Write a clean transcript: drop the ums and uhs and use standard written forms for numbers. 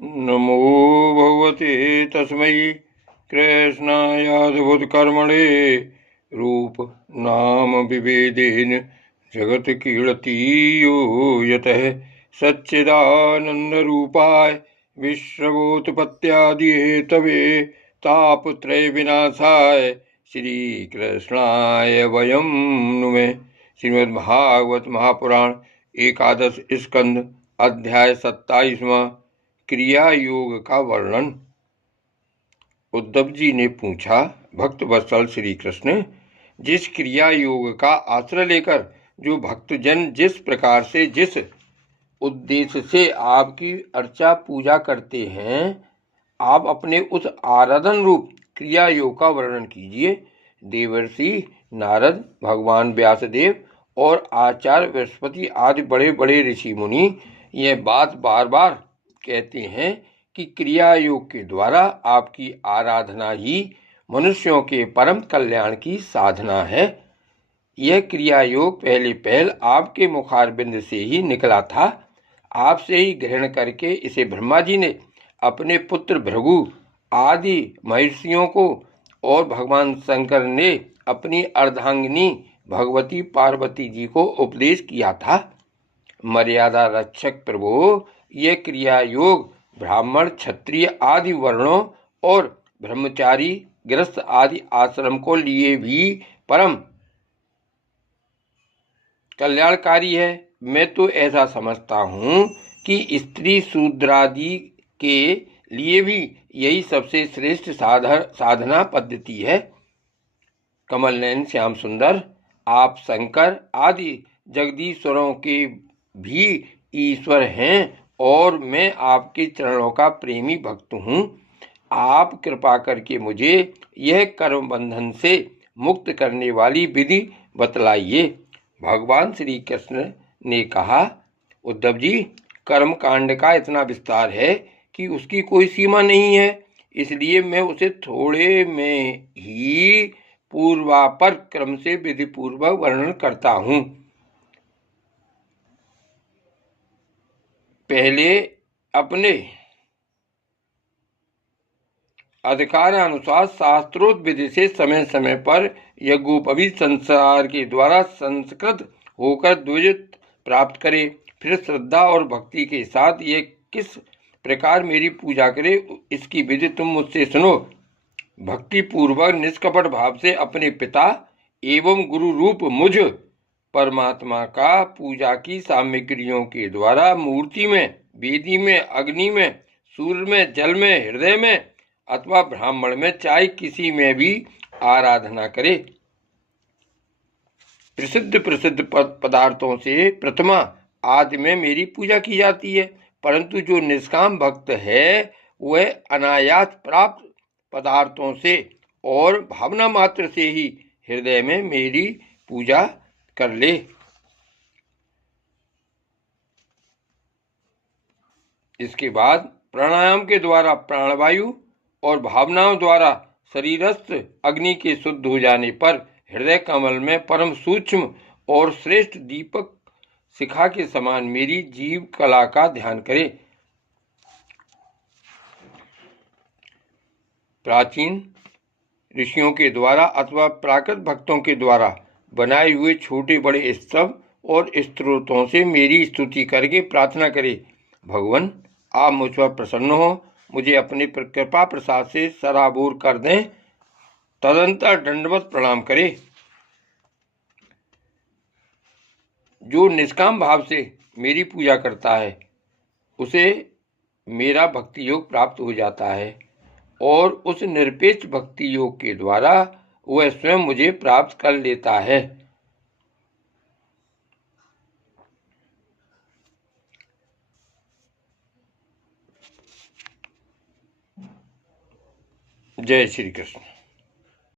नमो भगवते तस्मै कृष्णायाद्भुतकर्मणे रूप नाम विभेदेन जगत कीर्तियो यतः सच्चिदानन्दरूपाय विश्वभूतपत्यादिहेतवे तापत्रय विनाशाय श्रीकृष्णाय वयं नुमे। श्रीमद्भागवत महापुराण एकादश स्कंद अध्याय 27वां क्रिया योग का वर्णन। उद्धव जी ने पूछा, भक्त वत्सल श्री कृष्ण, जिस क्रिया योग का आश्रय लेकर जो भक्तजन जिस प्रकार से जिस उद्देश्य से आपकी अर्चा पूजा करते हैं, आप अपने उस आराधन रूप क्रिया योग का वर्णन कीजिए। देवर्षि नारद, भगवान व्यासदेव और आचार्य बृहस्पति आदि बड़े बड़े ऋषि मुनि यह बात बार बार कहते हैं कि क्रिया योग के द्वारा आपकी आराधना ही मनुष्यों के परम कल्याण की साधना है। यह क्रिया योग पहले आपके मुखारबिंद से ही निकला था। आपसे ही ग्रहण करके इसे ब्रह्मा जी ने अपने पुत्र भृगु आदि महर्षियों को और भगवान शंकर ने अपनी अर्धांगिनी भगवती पार्वती जी को उपदेश किया था। मर्यादा रक्षक प्रभु, यह क्रिया योग ब्राह्मण, क्षत्रिय आदि वर्णों और ब्रह्मचारी, गृहस्थ आदि आश्रम को लिए भी परम कल्याणकारी है। मैं तो ऐसा समझता हूँ कि स्त्री शूद्रादि के लिए भी यही सबसे श्रेष्ठ साधना पद्धति है। कमल नयन श्याम सुंदर, आप शंकर आदि जगदीश्वरों के भी ईश्वर हैं और मैं आपके चरणों का प्रेमी भक्त हूँ। आप कृपा करके मुझे यह कर्म बंधन से मुक्त करने वाली विधि बतलाइए। भगवान श्री कृष्ण ने कहा, उद्धव जी, कर्म कांड का इतना विस्तार है कि उसकी कोई सीमा नहीं है, इसलिए मैं उसे थोड़े में ही पूर्वापर क्रम से विधि पूर्वक वर्णन करता हूँ। पहले अपने अधिकारानुसार शास्त्रोक्त विधि से समय समय पर यज्ञोपवीत संसार के द्वारा संस्कृत होकर द्विजित प्राप्त करे। फिर श्रद्धा और भक्ति के साथ ये किस प्रकार मेरी पूजा करे, इसकी विधि तुम मुझसे सुनो। भक्ति पूर्वक निष्कपट भाव से अपने पिता एवं गुरु रूप मुझ परमात्मा का पूजा की सामग्रियों के द्वारा मूर्ति में, वेदी में, अग्नि में, सूर्य में, जल में, हृदय में अथवा ब्राह्मण में, चाहे किसी में भी आराधना करे। प्रसिद्ध पदार्थों से प्रथमा आदि में मेरी पूजा की जाती है, परंतु जो निष्काम भक्त है वह अनायास प्राप्त पदार्थों से और भावना मात्र से ही हृदय में मेरी पूजा कर ले। इसके बाद प्राणायाम के द्वारा प्राणवायु और भावनाओं द्वारा शरीरस्थ अग्नि के शुद्ध हो जाने पर हृदय कमल में परम सूक्ष्म और श्रेष्ठ दीपक शिखा के समान मेरी जीव कला का ध्यान करे। प्राचीन ऋषियों के द्वारा अथवा प्राकृत भक्तों के द्वारा बनाए हुए छोटे बड़े स्तव और स्तोत्रों से मेरी स्तुति करके प्रार्थना करे। भगवान, आप मुझ पर प्रसन्न हो, मुझे अपने कृपा प्रसाद से सराबोर कर दें। तदंतर दंडवत प्रणाम करे। जो निष्काम भाव से मेरी पूजा करता है उसे मेरा भक्ति योग प्राप्त हो जाता है और उस निरपेक्ष भक्ति योग के द्वारा वह स्वयं मुझे प्राप्त कर लेता है। जय श्री कृष्ण।